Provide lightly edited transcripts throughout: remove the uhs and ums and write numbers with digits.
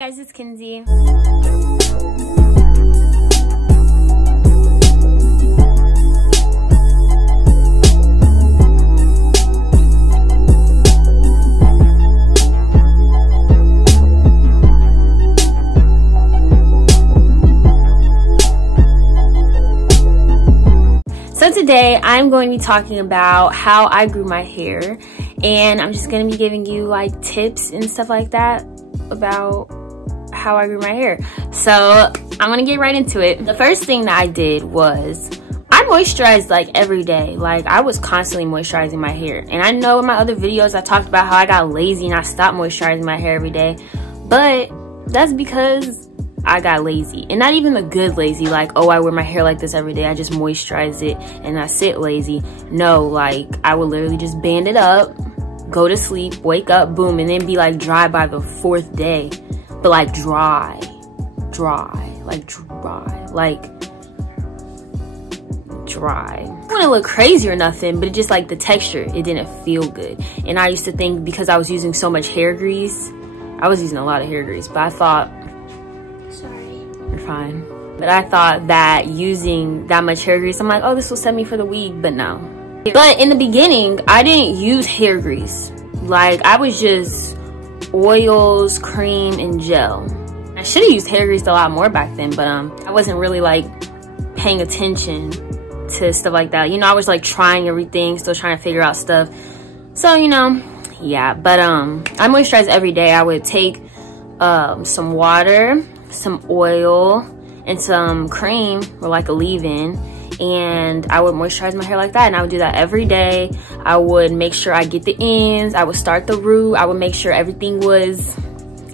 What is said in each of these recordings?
Hey guys, it's Kenzi. So today I'm going to be talking about how I grew my hair, and I'm just going to be giving you like tips and stuff like that about how I grew my hair. So I'm gonna get right into it. The first thing that I did was I moisturized like every day. Like I was constantly moisturizing my hair, and I know in my other videos I talked about how I got lazy and I stopped moisturizing my hair every day, but that's because I got lazy. And not even a good lazy, like, oh, I wear my hair like this every day, I just moisturize it and I sit lazy. No, like I would literally just band it up, go to sleep, wake up, boom, and then be like dry by the 4th day. But like dry, like dry. I wouldn't look crazy or nothing, but it just like the texture, it didn't feel good. And I used to think because I was using so much hair grease, I was using a lot of hair grease, but I thought, sorry, you're fine. But I thought that using that much hair grease, I'm like, oh, this will set me for the week, but no. But in the beginning, I didn't use hair grease. Like I was just oils, cream, and gel. I should have used hair grease a lot more back then, but I wasn't really like paying attention to stuff like that. You know, I was like trying everything, still trying to figure out stuff. So, you know, yeah, but I moisturize every day. I would take some water, some oil, and some cream, or like a leave-in, and I would moisturize my hair like that, and I would do that every day. I would make sure I get the ends, I would start the root, I would make sure everything was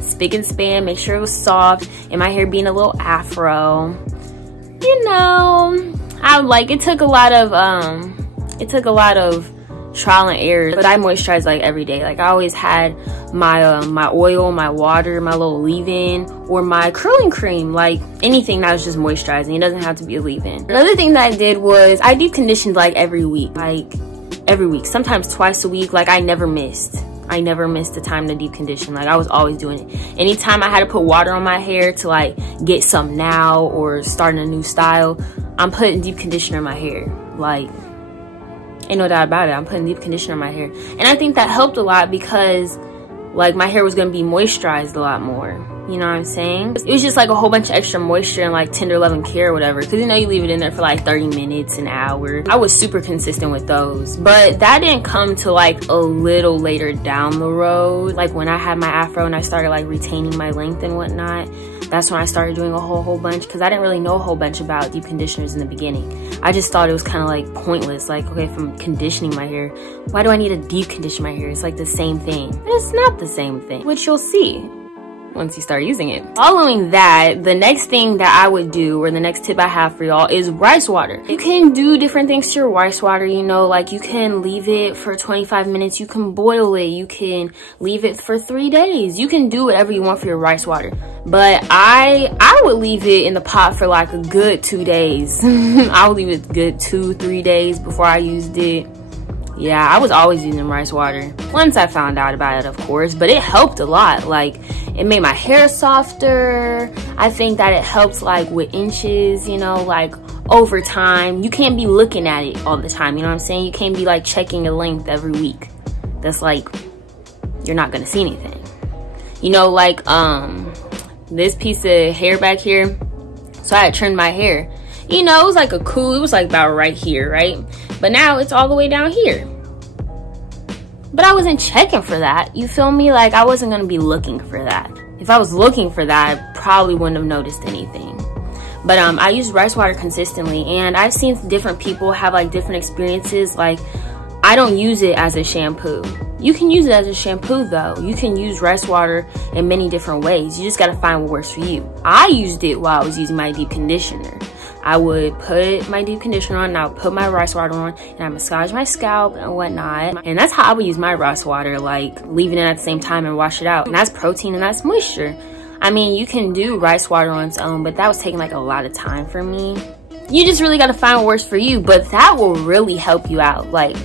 spick and span, make sure it was soft, and my hair being a little afro. You know, it took a lot of trial and error, but I moisturized like every day. Like I always had my my oil, my water, my little leave-in, or my curling cream, like anything that was just moisturizing. It doesn't have to be a leave-in. Another thing that I did was I deep conditioned like every week, sometimes twice a week. Like I never missed the time to deep condition. Like I was always doing it. Anytime I had to put water on my hair to like get some now or starting a new style, I'm putting deep conditioner in my hair. Like ain't no doubt about it, I'm putting deep conditioner in my hair. And I think that helped a lot because like my hair was gonna be moisturized a lot more. You know what I'm saying? It was just like a whole bunch of extra moisture and like tender love and care or whatever. Cause you know, you leave it in there for like 30 minutes, an hour. I was super consistent with those. But that didn't come to like a little later down the road. Like when I had my afro and I started like retaining my length and whatnot, that's when I started doing a whole bunch, because I didn't really know a whole bunch about deep conditioners in the beginning. I just thought it was kind of like pointless. Like, okay, if I'm conditioning my hair, why do I need to deep condition my hair? It's like the same thing. And it's not the same thing, which you'll see once you start using it. Following that, the next thing that I would do, or the next tip I have for y'all, is rice water. You can do different things to your rice water, you know, like you can leave it for 25 minutes, you can boil it, you can leave it for 3 days. You can do whatever you want for your rice water. But I would leave it in the pot for like a good 2 days. I would leave it a good 2-3 days before I used it. Yeah, I was always using rice water. Once I found out about it, of course, but it helped a lot. Like, it made my hair softer. I think that it helps like with inches, you know, like over time. You can't be looking at it all the time, you know what I'm saying? You can't be like checking a length every week. That's like, you're not gonna see anything. You know, like this piece of hair back here, so I had trimmed my hair. You know, it was like it was like about right here, right? But now it's all the way down here. But I wasn't checking for that, you feel me? Like I wasn't gonna be looking for that. If I was looking for that, I probably wouldn't have noticed anything. But I use rice water consistently, and I've seen different people have like different experiences. Like I don't use it as a shampoo. You can use it as a shampoo though. You can use rice water in many different ways. You just gotta find what works for you. I used it while I was using my deep conditioner. I would put my deep conditioner on, and I would put my rice water on, and I massage my scalp and whatnot. And that's how I would use my rice water, like leaving it at the same time and wash it out. And that's protein and that's moisture. I mean, you can do rice water on its own, but that was taking like a lot of time for me. You just really gotta find what works for you, but that will really help you out. Like,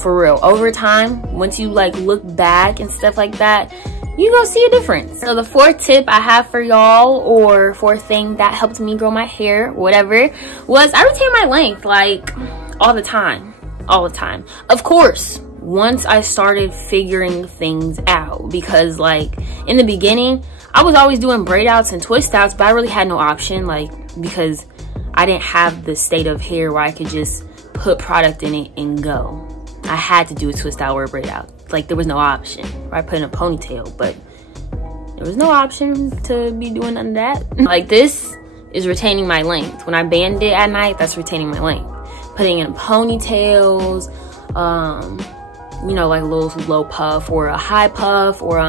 for real, over time, once you like look back and stuff like that, you gonna see a difference. So the fourth tip I have for y'all, or fourth thing that helped me grow my hair, whatever, was I retain my length like all the time. Of course, once I started figuring things out, because like in the beginning I was always doing braid outs and twist outs, but I really had no option, like, because I didn't have the state of hair where I could just put product in it and go. I had to do a twist out or a braid out. Like, there was no option. Or I put in a ponytail, but there was no option to be doing none of that. Like, this is retaining my length. When I band it at night, that's retaining my length. Putting in ponytails, you know, like a little low puff or a high puff, or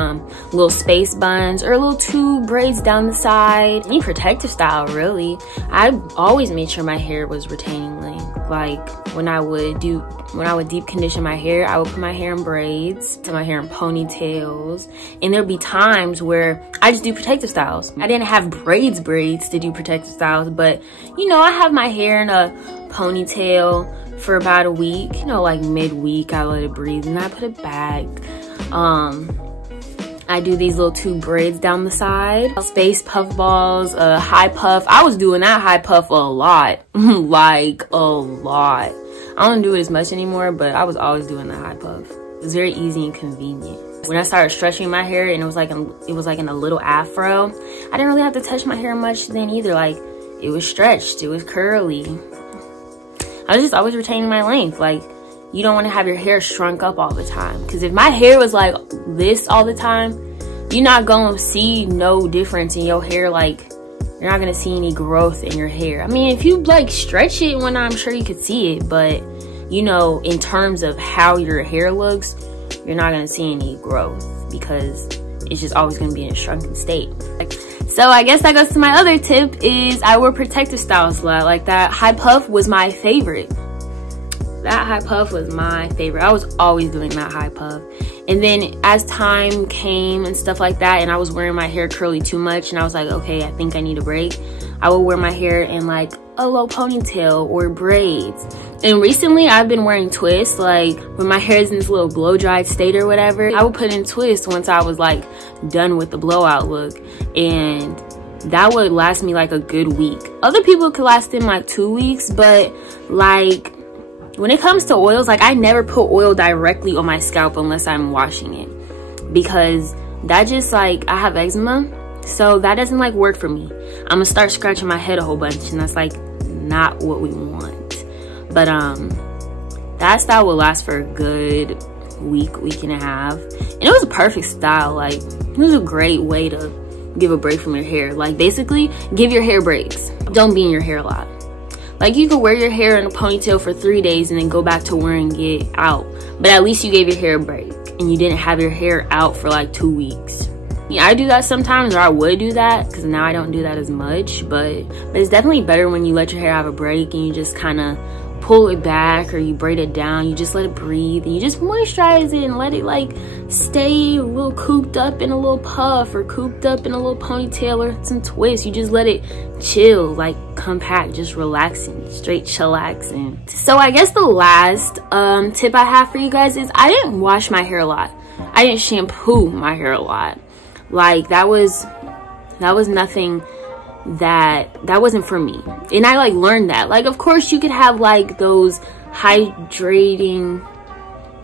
little space buns, or a little two braids down the side. Any protective style, really. I always made sure my hair was retaining length. Like, when I would deep condition my hair, I would put my hair in braids, put my hair in ponytails, and there'd be times where I just do protective styles. I didn't have braids to do protective styles, but you know, I have my hair in a ponytail for about a week. You know, like mid-week I let it breathe and I put it back. I do these little two braids down the side, space puff balls, high puff. I was doing that high puff a lot. Like a lot. I don't do it as much anymore, but I was always doing the high puff. It was very easy and convenient. When I started stretching my hair and it was like in a little afro, I didn't really have to touch my hair much then either. Like, it was stretched, it was curly. I was just always retaining my length. Like, you don't want to have your hair shrunk up all the time, because if my hair was like this all the time, you're not gonna see no difference in your hair. Like, you're not gonna see any growth in your hair. I mean, if you like stretch it, when I'm sure you could see it, but you know, in terms of how your hair looks, you're not gonna see any growth because it's just always gonna be in a shrunken state. So I guess that goes to my other tip, is I wear protective styles a lot. Like, that high puff was my favorite. That high puff was my favorite. I was always doing that high puff. And then as time came and stuff like that, and I was wearing my hair curly too much, and I was like, okay, I think I need a break, I would wear my hair in like a low ponytail or braids. And recently I've been wearing twists. Like, when my hair is in this little blow dried state or whatever, I would put in twists once I was like done with the blowout look, and that would last me like a good week. Other people could last in like 2 weeks, but like, when it comes to oils, like, I never put oil directly on my scalp unless I'm washing it, because that just, like, I have eczema, so that doesn't like work for me. I'm gonna start scratching my head a whole bunch, and that's like not what we want. But that style will last for a good week and a half, and it was a perfect style. Like, it was a great way to give a break from your hair. Like, basically, give your hair breaks. Don't be in your hair a lot. Like, you could wear your hair in a ponytail for 3 days and then go back to wearing it out, but at least you gave your hair a break and you didn't have your hair out for like 2 weeks. Yeah, I do that sometimes, or I would do that, because now I don't do that as much, but it's definitely better when you let your hair have a break and you just kind of pull it back, or you braid it down. You just let it breathe and you just moisturize it and let it like stay a little cooped up in a little puff, or cooped up in a little ponytail or some twists. You just let it chill, like compact, just relaxing, straight chillaxing. So I guess the last tip I have for you guys is I didn't wash my hair a lot. I didn't shampoo my hair a lot. Like, that was nothing that wasn't for me, and I like learned that. Like, of course you could have like those hydrating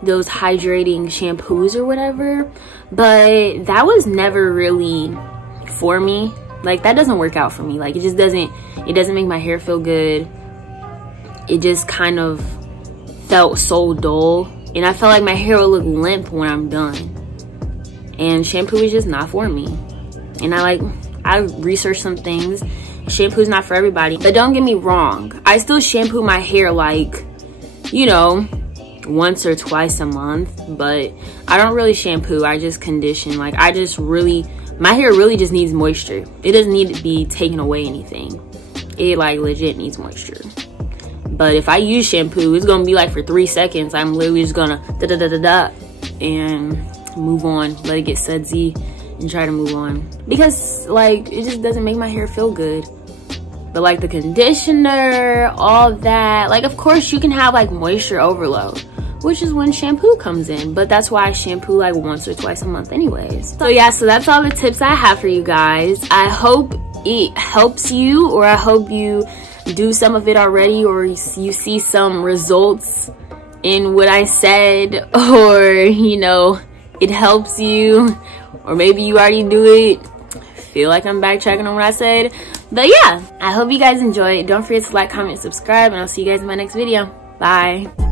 shampoos or whatever, but that was never really for me. Like, that doesn't work out for me. Like, it doesn't make my hair feel good. It just kind of felt so dull, and I felt like my hair would look limp when I'm done, and shampoo is just not for me. And I researched some things. Shampoo's not for everybody, but don't get me wrong, I still shampoo my hair, like, you know, once or twice a month, but I don't really shampoo. I just condition. Like, my hair really just needs moisture. It doesn't need to be taking away anything. It like legit needs moisture. But if I use shampoo, it's gonna be like for 3 seconds. I'm literally just gonna da-da-da-da-da and move on, let it get sudsy and try to move on, because like, it just doesn't make my hair feel good. But like the conditioner, all that, like, of course you can have like moisture overload, which is when shampoo comes in. But that's why I shampoo like once or twice a month anyways. So yeah, so that's all the tips I have for you guys. I hope it helps you, or I hope you do some of it already, or you see some results in what I said, or you know, it helps you, or maybe you already do it. I feel like I'm backtracking on what I said, but yeah, I hope you guys enjoy it. Don't forget to like, comment, subscribe, and I'll see you guys in my next video. Bye.